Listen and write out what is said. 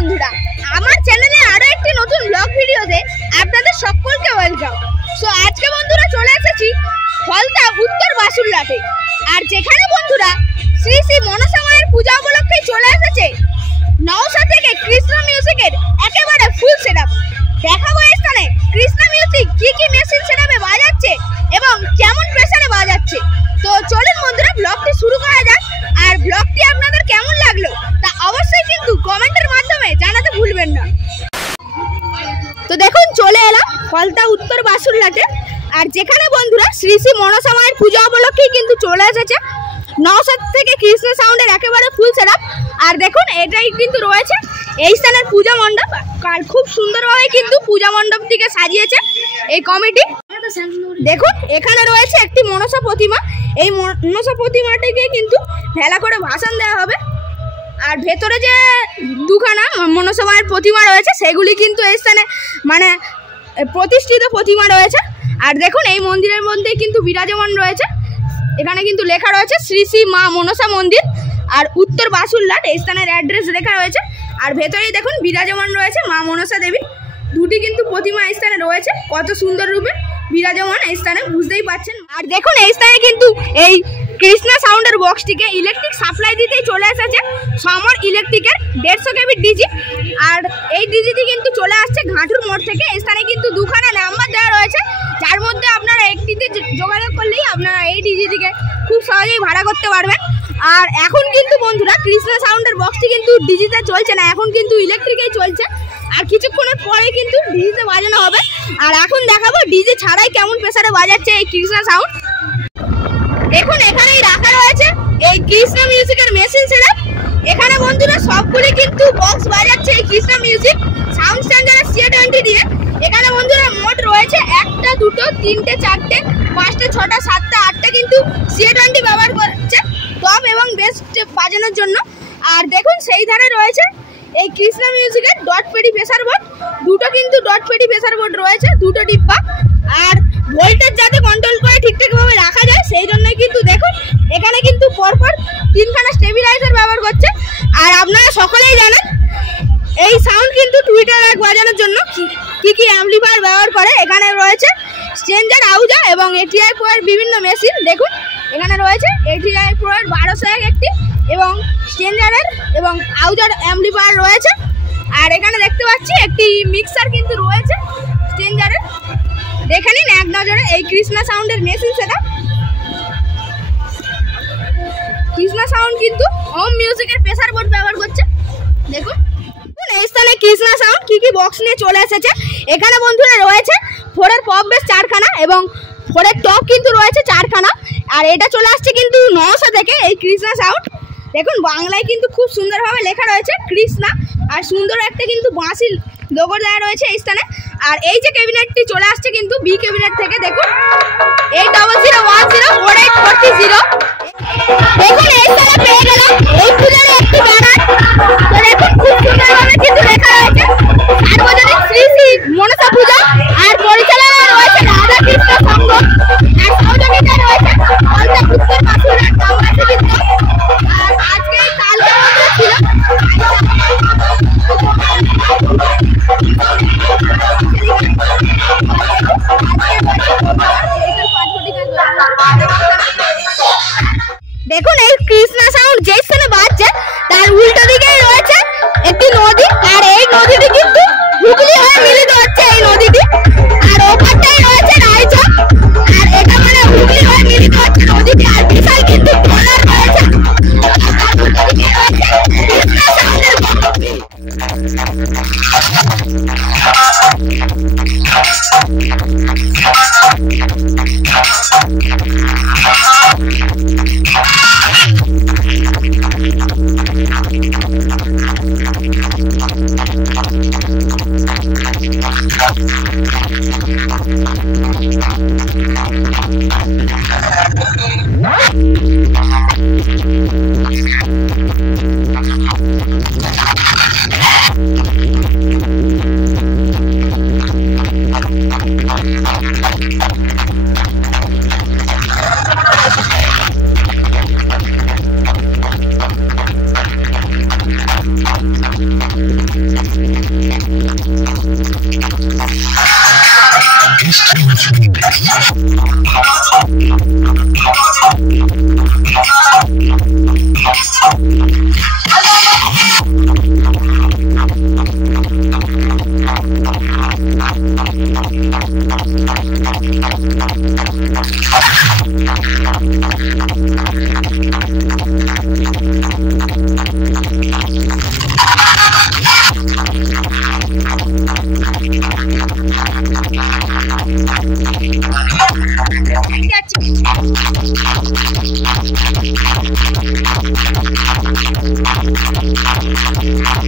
বন্ধুরা, আমার চ্যানেলে আরো একটি নতুন ব্লগ ভিডিওতে আপনাদের সকলকে ওয়েলকাম। সো আজকে বন্ধুরা চলে এসেছি ফলতা উত্তর বাসুরঘাটে, আর যেখানে বন্ধুরা শ্রী শ্রী মনসা মায়ের পূজা উপলক্ষে চলে এসেছে নওশা থেকে কৃষ্ণ মিউজিকের একেবারে ফুল সেটআপ। দেখাবো এই স্থানে কৃষ্ণ মিউজিক কি মেশিন সেটআপে বাজাচ্ছে এবং কেমন প্রেসারে বাজাচ্ছে। তো চলুন বন্ধুরা ব্লগটি শুরু করা যাক, আর ব্লগটি আপনাদের কেমন লাগলো তা অবশ্যই কিন্তু কমেন্টের মাধ্যমে জানাতে ভুলবেন না। তো দেখুন চলে এলাম ফলতা উত্তর বাসুরঘাটে, আর যেখানে বন্ধুরা শ্রী শ্রী মনসা মায়ের পূজা উপলক্ষেই কিন্তু চলে এসেছে নওশা থেকে কৃষ্ণ সাউন্ডের একেবারে ফুল সেটআপ। আর দেখুন এটাই কিন্তু রয়েছে এই স্থানের পূজা মণ্ডপ, কাল খুব সুন্দরভাবে কিন্তু পূজা মণ্ডপটিকে সাজিয়েছে এই কমিটি। দেখুন এখানে রয়েছে একটি মনসা প্রতিমা, এই মনসা প্রতিমাটিকে কিন্তু ভেলা করে ভাসান দেওয়া হবে। আর ভেতরে যে দুখানা মনসা মায়ের প্রতিমা রয়েছে সেগুলি কিন্তু এই স্থানে মানে প্রতিষ্ঠিত প্রতিমা রয়েছে। আর দেখুন এই মন্দিরের মধ্যেই কিন্তু বিরাজমান রয়েছে, এখানে কিন্তু লেখা রয়েছে শ্রী শ্রী মা মনসা মন্দির আর উত্তর বাসুরঘাট এই স্থানের অ্যাড্রেস লেখা রয়েছে। আর ভেতরেই দেখুন বিরাজমান রয়েছে মা মনসা দেবী, দুটি কিন্তু প্রতিমা এই স্থানে রয়েছে, কত সুন্দর রূপে বিরাজমান এই স্থানে বুঝতেই পাচ্ছেন। আর দেখুন এই স্থানে কিন্তু এই কৃষ্ণা সাউন্ডের বক্সটিকে ইলেকট্রিক সাপ্লাই দিতেই চলে এসেছে সমর ইলেকট্রিকের 150 কেবি ডিজি। আর এই ডিজিটি কিন্তু চলে আসছে ঘাটুর মোড় থেকে। এই স্থানে কিন্তু দুখানা নাম্বার দেওয়া রয়েছে, যার মধ্যে আপনারা একটিতে যোগাযোগ করলেই আপনারা এই ডিজিটিকে খুব সহজেই ভাড়া করতে পারবেন। আর এখন কিন্তু বন্ধুরা কৃষ্ণা সাউন্ডের বক্সটি কিন্তু ডিজিতে চলছে না, এখন কিন্তু ইলেকট্রিকেই চলছে। আর কিছুক্ষণের পরে কিন্তু ডিজিতে বাজানো হবে। আর এখন দেখাবো ডিজি ছাড়াই কেমন প্রেসারে বাজাচ্ছে এই কৃষ্ণা সাউন্ড। দেখুন এখানেই রাখা রয়েছে এই কৃষ্ণ মিউজিকের মেশিন সেটআপ। এখানে বন্ধুরা সবগুলি কিন্তু বক্স বাজাচ্ছে এই Krishna music sound standard C20 দিয়ে। এখানে বন্ধুরা মোট রয়েছে 1টা 2টো 3টে 4টে 5টে 6টা 7টা 8টা কিন্তু C20 ব্যবহার করছে টপ এবং বেস্ট বাজানোর জন্য। আর দেখুন সেই ধারে রয়েছে এই কৃষ্ণ মিউজিকের ডট পেডি প্রেসার বোর্ড, দুটো কিন্তু ডট পেডি প্রেসার বোর্ড রয়েছে, দুটো ডিব্বা। আর ভোল্টেজ যাতে কন্ট্রোল করে ঠিকঠাকভাবে রাখা যায় সেই জন্যই কিন্তু দেখুন এখানে কিন্তু পরপর 3খানা স্টেবিলাইজার ব্যবহার করছে। আর আপনারা সকলেই জানেন এই সাউন্ড কিন্তু টুইটার এক বাজানোর জন্য কি অ্যাম্পলিফায়ার ব্যবহার করে। এখানে রয়েছে স্ট্রেঞ্জার আউজা এবং ATI Pro এর বিভিন্ন মেশিন। দেখুন এখানে রয়েছে ATI Pro এর 1201 একটি এবং স্ট্রেঞ্জারের এবং আউজার অ্যাম্পলিফায়ার রয়েছে। আর এখানে দেখতে পাচ্ছি একটি মিক্সার কিন্তু রয়েছে স্ট্রেঞ্জারের। দেখে নিন এক নজরে এই কৃষ্ণা সাউন্ডের মেশিন সেটআপ। কৃষ্ণা সাউন্ড কিন্তু হোম মিউজিকের প্রেসার বোর্ড ব্যবহার করছে। দেখুন এই স্থানে কৃষ্ণা সাউন্ড কি বক্স নিয়ে চলে এসেছে। এখানে বন্ধুরা রয়েছে 4-এর পপ বেস 4খানা এবং 4-এর টপ কিন্তু রয়েছে 4খানা। আর এটা চলে আসছে কিন্তু নওশা থেকে এই কৃষ্ণা সাউন্ড। দেখুন বাংলায় কিন্তু খুব সুন্দরভাবে লেখা রয়েছে কৃষ্ণা, আর সুন্দর একটা কিন্তু বাঁশি লোগো দেওয়া রয়েছে এই স্থানে। আর এই যে ক্যাবিনেটটি চলে আসছে কিন্তু বি ক্যাবিনেট থেকে। দেখুন 8001048430। দেখুন এই স্থানে পেয়ে গেলাম এই পূজার একটি ব্যানার। তো দেখুন খুব সুন্দরভাবে কিন্তু লেখা রয়েছে সার্বজনীন শ্রী শ্রী মনসা পূজা, আর পরিচালনায় রয়েছে রাধা কৃষ্ণ সংঘ, আর সহযোগিতা রয়েছে ফলতা উত্তর বাসুরঘাট গ্রামবাসী বৃন্দ। আর আজকে কালকে ছিল দেখুন এই কৃষ্ণা সাউন্ড যে স্থানে বাজছে তার উল্টো দিকেই রয়েছে একটি নদী, আর এই নদীটি কিন্তু হুগলি হয়ে মিলিত হচ্ছে এই নদীটি। আর ওপারটাই রয়েছে রায়চক, আর এটা মানে হুগলি হয়ে মিলিত হচ্ছে নদীটি। আর বিশাল কিন্তু ট্রলার রয়েছে, আর উল্টো দিকে রয়েছে কৃষ্ণা সাউন্ডের বক্সটি। Bye.